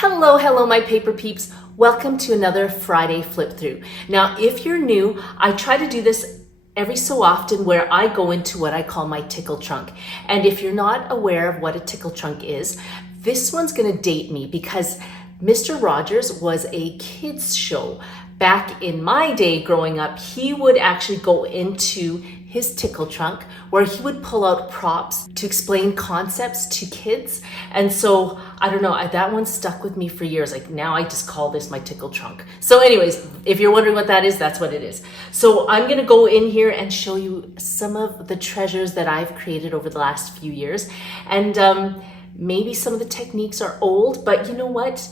Hello, my paper peeps. Welcome to another Friday flip through. Now, if you're new, I try to do this every so often where I go into what I call my tickle trunk. And if you're not aware of what a tickle trunk is, this one's gonna date me because Mr. Rogers was a kids show. Back in my day growing up, he would actually go into his tickle trunk where he would pull out props to explain concepts to kids. And so, I don't know, that one stuck with me for years. Like now I just call this my tickle trunk. So anyways, if you're wondering what that is, that's what it is. So I'm gonna go in here and show you some of the treasures that I've created over the last few years. And maybe some of the techniques are old, but you know what?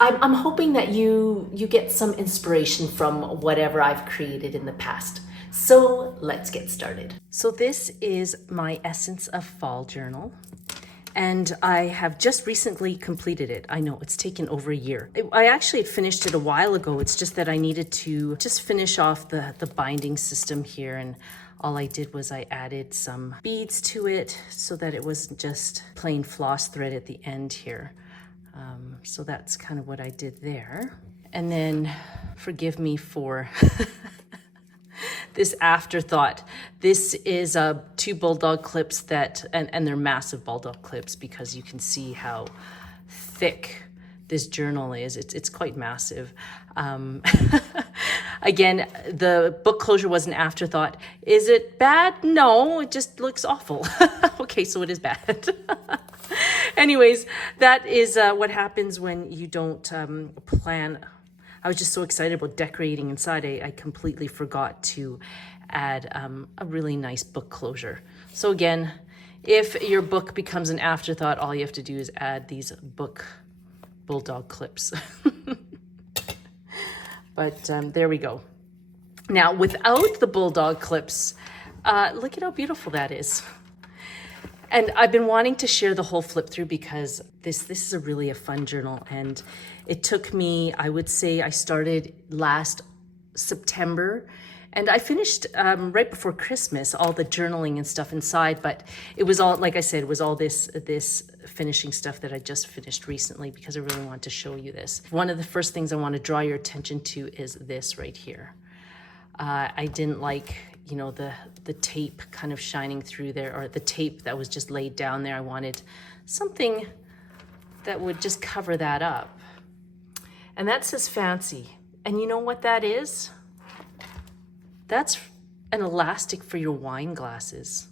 I'm hoping that you get some inspiration from whatever I've created in the past. So let's get started. So this is my Essence of Fall journal, and I have just recently completed it. I know it's taken over a year. I actually had finished it a while ago. It's just that I needed to just finish off the binding system here, and all I did was I added some beads to it so that it wasn't just plain floss thread at the end here. So that's kind of what I did there. And then forgive me for this afterthought. This is two Bulldog Clips that, and they're massive Bulldog Clips because you can see how thick this journal is. It's quite massive. Again, the book closure was an afterthought. Is it bad? No, it just looks awful. Okay, so it is bad. Anyways, that is what happens when you don't plan. I was just so excited about decorating inside, I completely forgot to add a really nice book closure. So again, if your book becomes an afterthought, all you have to do is add these Bulldog Clips. But there we go. Now, without the Bulldog Clips, look at how beautiful that is. And I've been wanting to share the whole flip through because this is a fun journal, and it took me, I would say I started last September, and I finished right before Christmas, all the journaling and stuff inside, but it was all, like I said, it was all this finishing stuff that I just finished recently because I really want to show you this. One of the first things I want to draw your attention to is this right here. I didn't like, you know, the tape kind of shining through there, or the tape that was just laid down there. I wanted something that would just cover that up. And that says fancy. And you know what that is? That's an elastic for your wine glasses.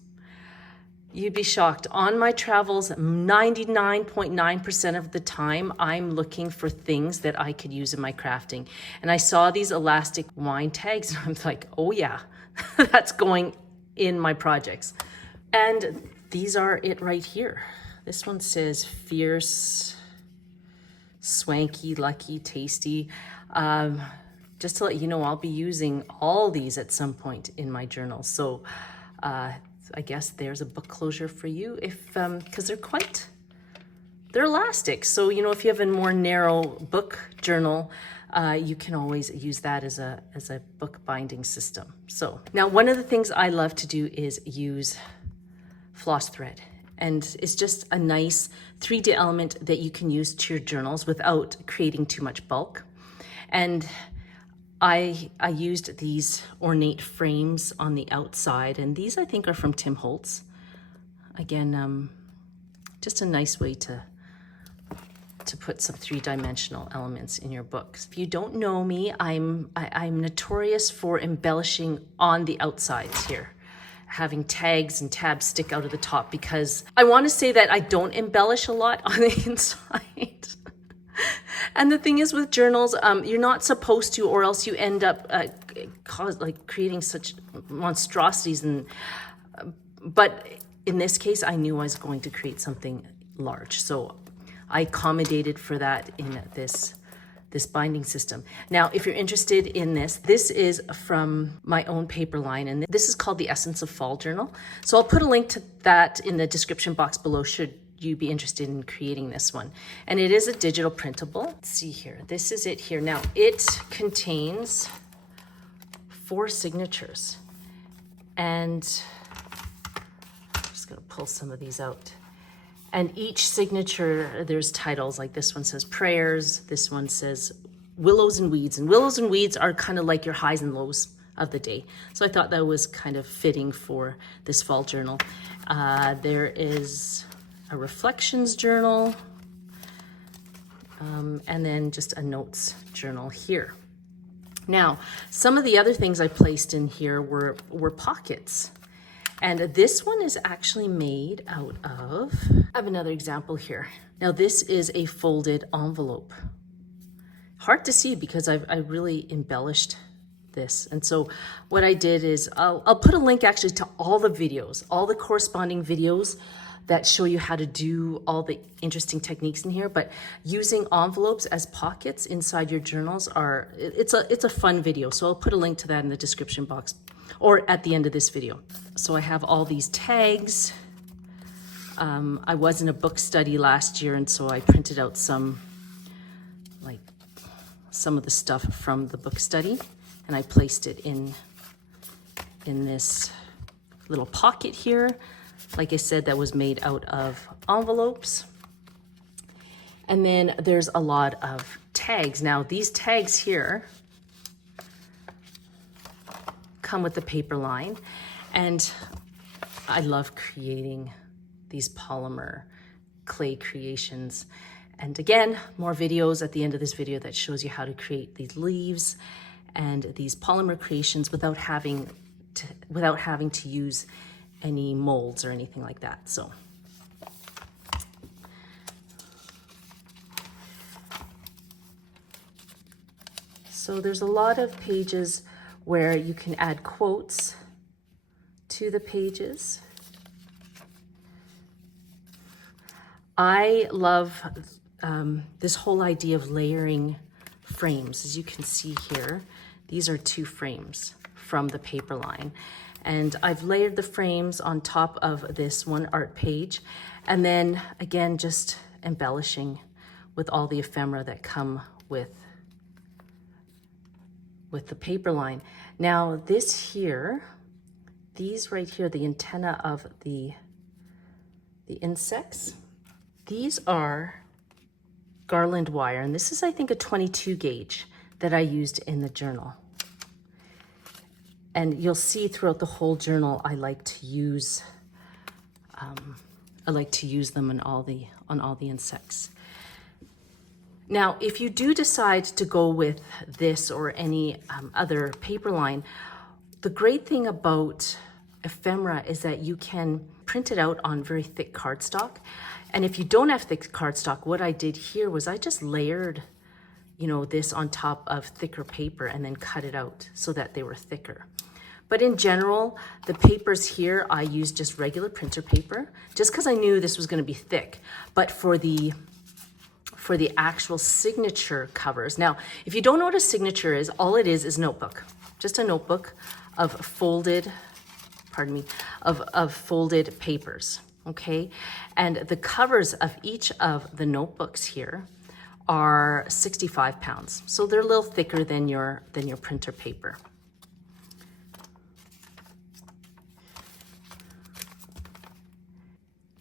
You'd be shocked. On my travels, 99.9% of the time, I'm looking for things that I could use in my crafting. And I saw these elastic wine tags, and I'm like, oh yeah, that's going in my projects. And these are it right here. This one says fierce, swanky, lucky, tasty. Just to let you know, I'll be using all these at some point in my journal. So I guess there's a book closure for you if, because they're elastic. So, you know, if you have a more narrow book journal, you can always use that as a book binding system. So now one of the things I love to do is use floss thread. And it's just a nice 3D element that you can use to your journals without creating too much bulk. And I used these ornate frames on the outside, and these I think are from Holtz. Again, just a nice way to put some three-dimensional elements in your books. If you don't know me, I'm notorious for embellishing on the outsides here, having tags and tabs stick out of the top, because I want to say that I don't embellish a lot on the inside. And the thing is with journals, you're not supposed to, or else you end up creating such monstrosities. But in this case, I knew I was going to create something large, so I accommodated for that in this binding system. Now, if you're interested in this is from my own paper line, and this is called the Essence of Fall journal. So I'll put a link to that in the description box below should you be interested in creating this one. And it is a digital printable. Let's see here, this is it here. Now it contains 4 signatures, and I'm just gonna pull some of these out. And each signature, there's titles, like this one says prayers, this one says willows and weeds. And willows and weeds are kind of like your highs and lows of the day. So I thought that was kind of fitting for this fall journal. There is a reflections journal, and then just a notes journal here. Now, some of the other things I placed in here were pockets. And this one is actually made out of, I have another example here. Now this is a folded envelope. Hard to see because I really embellished this. And so what I did is, I'll put a link actually to all the videos, all the corresponding videos that show you how to do all the interesting techniques in here. But using envelopes as pockets inside your journals it's a fun video. So I'll put a link to that in the description box or at the end of this video. So I have all these tags. I was in a book study last year, and so I printed out some of the stuff from the book study, and I placed it in this little pocket here. Like I said, that was made out of envelopes. And then there's a lot of tags. Now these tags here come with the paper line, and I love creating these polymer clay creations. And again, more videos at the end of this video that shows you how to create these leaves and these polymer creations without having to use any molds or anything like that. So there's a lot of pages where you can add quotes to the pages. I love this whole idea of layering frames. As you can see here, these are 2 frames from the paper line. And I've layered the frames on top of this one art page. And then again, just embellishing with all the ephemera that come with the paper line. Now this here, these right here, the antenna of the insects, these are garland wire. And this is, I think, a 22 gauge that I used in the journal. And you'll see throughout the whole journal, I like to use them on all the insects. Now, if you do decide to go with this or any other paper line, the great thing about ephemera is that you can print it out on very thick cardstock. And if you don't have thick cardstock, what I did here was I just layered, this on top of thicker paper and then cut it out so that they were thicker. But in general, the papers here, I used just regular printer paper, just because I knew this was going to be thick. But for the actual signature covers, now, if you don't know what a signature is, all it is notebook, just a notebook of folded, of folded papers, okay? And the covers of each of the notebooks here are 65 pounds. So they're a little thicker than your printer paper.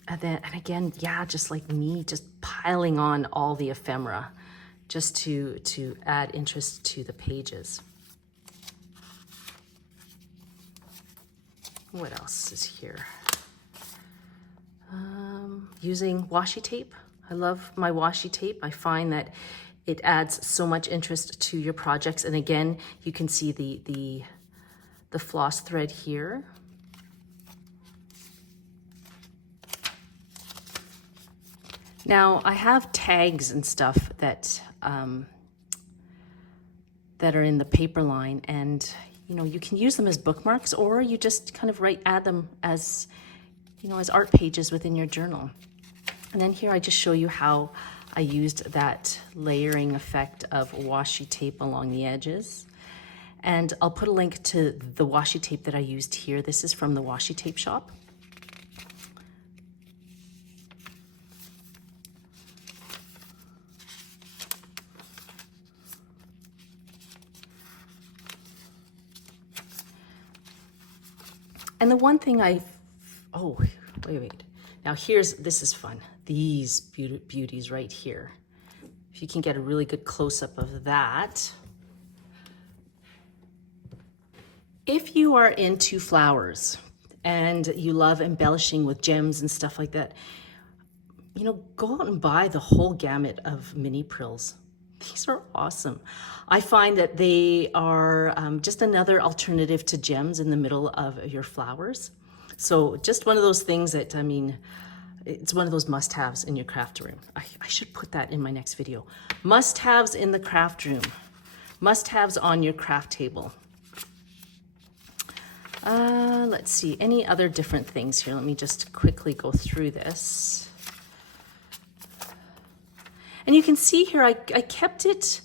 And again, yeah, just like me, just piling on all the ephemera just to add interest to the pages. What else is here? Using washi tape. I love my washi tape. I find that it adds so much interest to your projects. And again, you can see the floss thread here. Now I have tags and stuff that are in the paper line, and you can use them as bookmarks, or you just kind of add them as as art pages within your journal. And then here I just show you how I used that layering effect of washi tape along the edges. And I'll put a link to the washi tape that I used here. This is from the Washi Tape shop. And the one thing wait. Now this is fun. these beauties right here. If you can get a really good close-up of that. If you are into flowers and you love embellishing with gems and stuff like that, you know, go out and buy the whole gamut of mini Prills. These are awesome. I find that they are just another alternative to gems in the middle of your flowers. So just one of those things that, I mean, it's one of those must-haves in your craft room. I should put that in my next video. Must-haves in the craft room. Must-haves on your craft table. Let's see, any other different things here? Let me just quickly go through this. And you can see here, I kept it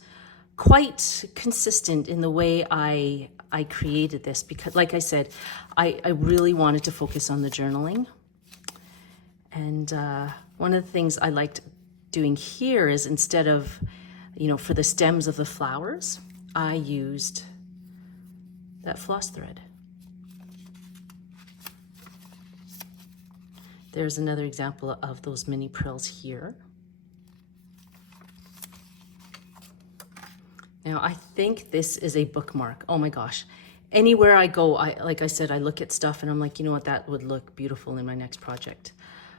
quite consistent in the way I created this because, like I said, I really wanted to focus on the journaling. And one of the things I liked doing here is instead of, you know, for the stems of the flowers, I used that floss thread. There's another example of those mini Prills here. Now, I think this is a bookmark. Oh my gosh. Anywhere I go, like I said, I look at stuff and I'm like, you know what, that would look beautiful in my next project.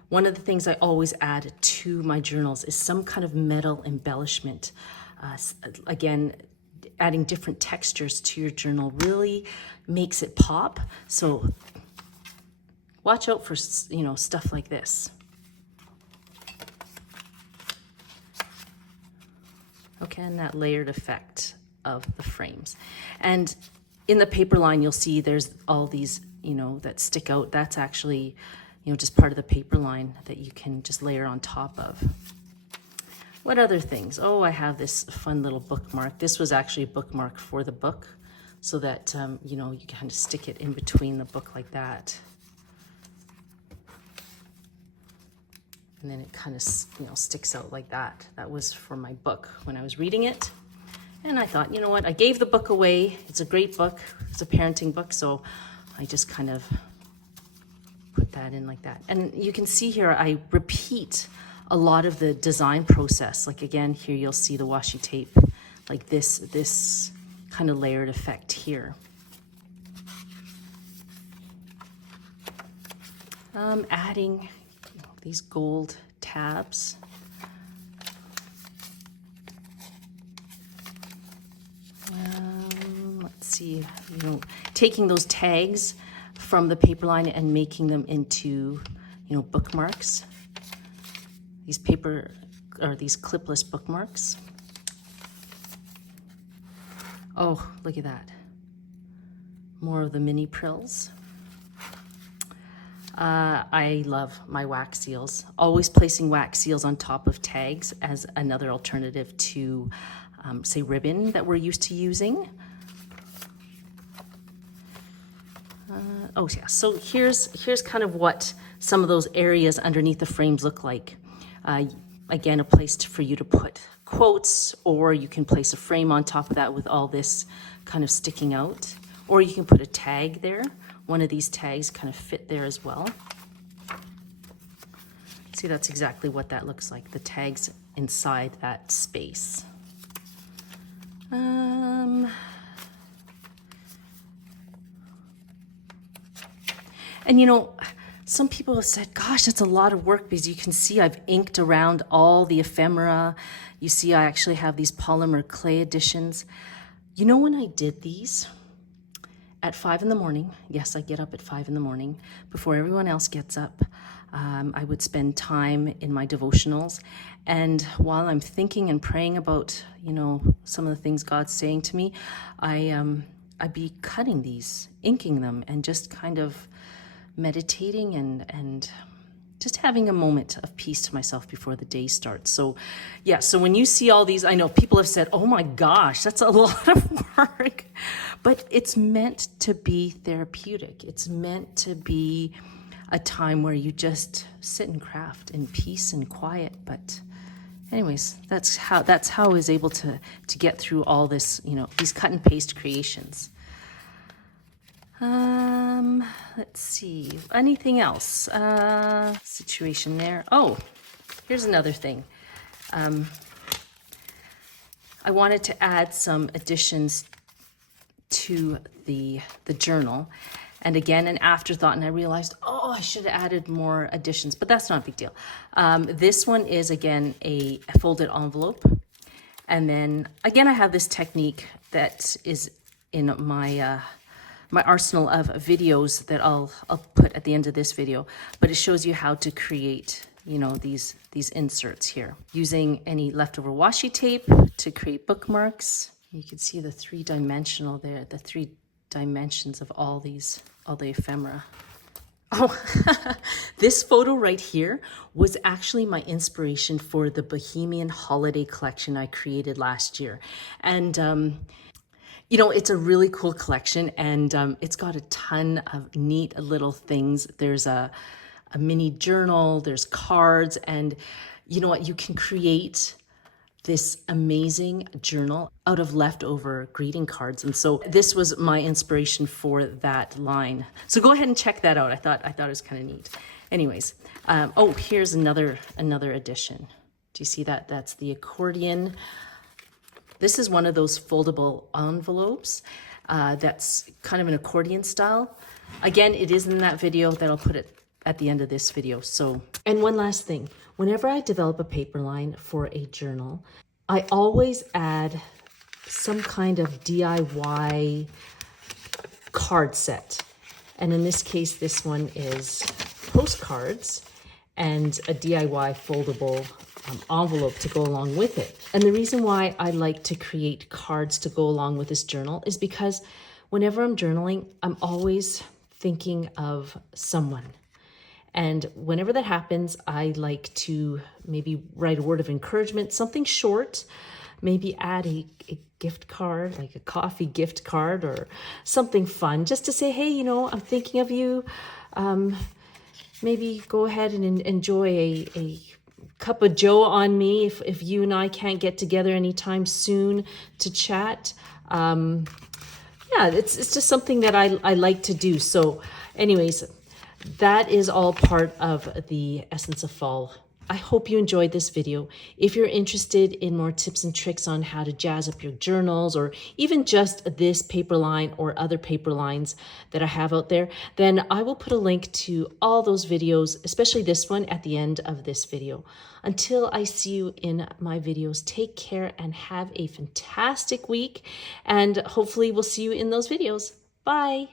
One of the things I always add to my journals is some kind of metal embellishment. Again, adding different textures to your journal really makes it pop. So watch out for, you know, stuff like this. Okay, and that layered effect of the frames. And in the paper line, you'll see there's all these, you know, that stick out. That's actually, you know, just part of the paper line that you can just layer on top of. What other things? Oh, I have this fun little bookmark. This was actually a bookmark for the book so that, you know, you kind of stick it in between the book like that. And then it kind of, you know, sticks out like that. That was for my book when I was reading it. And I thought, you know what, I gave the book away. It's a great book. It's a parenting book. So I just kind of put that in like that. And you can see here, I repeat a lot of the design process. Like again, here you'll see the washi tape, like this kind of layered effect here. Adding these gold tabs. Let's see, you know, taking those tags from the paper line and making them into, you know, bookmarks. These paper or these clipless bookmarks. Oh, look at that. More of the mini Prills. I love my wax seals. Always placing wax seals on top of tags as another alternative to, say, ribbon that we're used to using. Oh yeah, so here's kind of what some of those areas underneath the frames look like. Again, a place for you to put quotes, or you can place a frame on top of that with all this kind of sticking out, or you can put a tag there. One of these tags kind of fit there as well. See, that's exactly what that looks like, the tags inside that space. And you know, some people have said, gosh, that's a lot of work, because you can see I've inked around all the ephemera. You see I actually have these polymer clay editions. You know, when I did these, at 5 in the morning, yes, I get up at 5 in the morning, before everyone else gets up, I would spend time in my devotionals. And while I'm thinking and praying about, you know, some of the things God's saying to me, I'd be cutting these, inking them, and just kind of meditating and just having a moment of peace to myself before the day starts. So yeah, so when you see all these, I know people have said, oh my gosh, that's a lot of work, but it's meant to be therapeutic. It's meant to be a time where you just sit and craft in peace and quiet. But anyways, that's how I was able to get through all this, you know, these cut and paste creations. Let's see, anything else? Situation there. Oh, here's another thing. I wanted to add some additions to the journal. And again, an afterthought, and I realized, oh, I should have added more additions, but that's not a big deal. This one is, again, a folded envelope. And then, again, I have this technique that is in my my arsenal of videos that I'll put at the end of this video, but it shows you how to create, you know, these inserts here. Using any leftover washi tape to create bookmarks. You can see the three-dimensional there, the 3 dimensions of all the ephemera. Oh, this photo right here was actually my inspiration for the Bohemian holiday collection I created last year. And, you know, it's a really cool collection, and it's got a ton of neat little things. There's a mini journal, there's cards, and you know what? You can create this amazing journal out of leftover greeting cards. And so this was my inspiration for that line. So go ahead and check that out. I thought it was kind of neat. Anyways, oh, here's another addition. Do you see that? That's the accordion. This is one of those foldable envelopes that's kind of an accordion style. Again, it is in that video that I'll put it at the end of this video. So, and one last thing, whenever I develop a paper line for a journal, I always add some kind of DIY card set. And in this case, this one is postcards and a DIY foldable envelope to go along with it. And the reason why I like to create cards to go along with this journal is because whenever I'm journaling, I'm always thinking of someone. And whenever that happens, I like to maybe write a word of encouragement, something short, maybe add a gift card, like a coffee gift card or something fun, just to say, hey, you know, I'm thinking of you. Maybe go ahead and enjoy a cup of joe on me if you and I can't get together anytime soon to chat. Yeah, it's just something that I like to do. So anyways, that is all part of the Essence of Fall. I hope you enjoyed this video. If you're interested in more tips and tricks on how to jazz up your journals, or even just this paper line or other paper lines that I have out there, then I will put a link to all those videos, especially this one, at the end of this video. Until I see you in my videos, take care and have a fantastic week, and hopefully we'll see you in those videos. Bye.